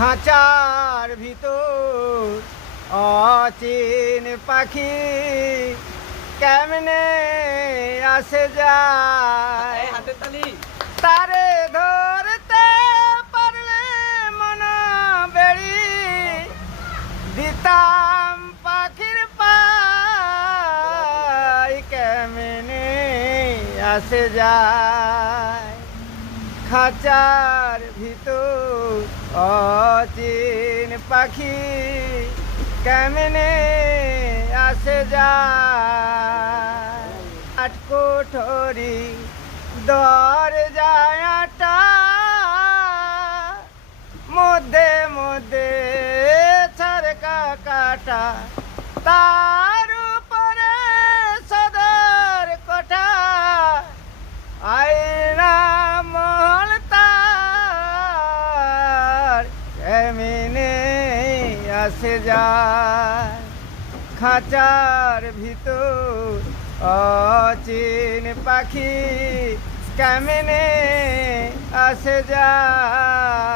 খাঁচার ভিতর অচিন পাখি কেমনে আসে যায়, তারে ধরতে পারলে মনা বেড়ি দিতাম পাখির পাই কেমনে আসে যায়। খাঁচার ভিতর অচিন পাখি কেমনে আসে যায়। আটকোঠরি দরজাটা মধ্যে মধ্যে ছারকা কাটা, তার উপরে সদর কোঠা আয়না মহল তার কেমনে আসে যায়। খাঁচার ভিতর অচিন পাখি কেমনে আসে যায়।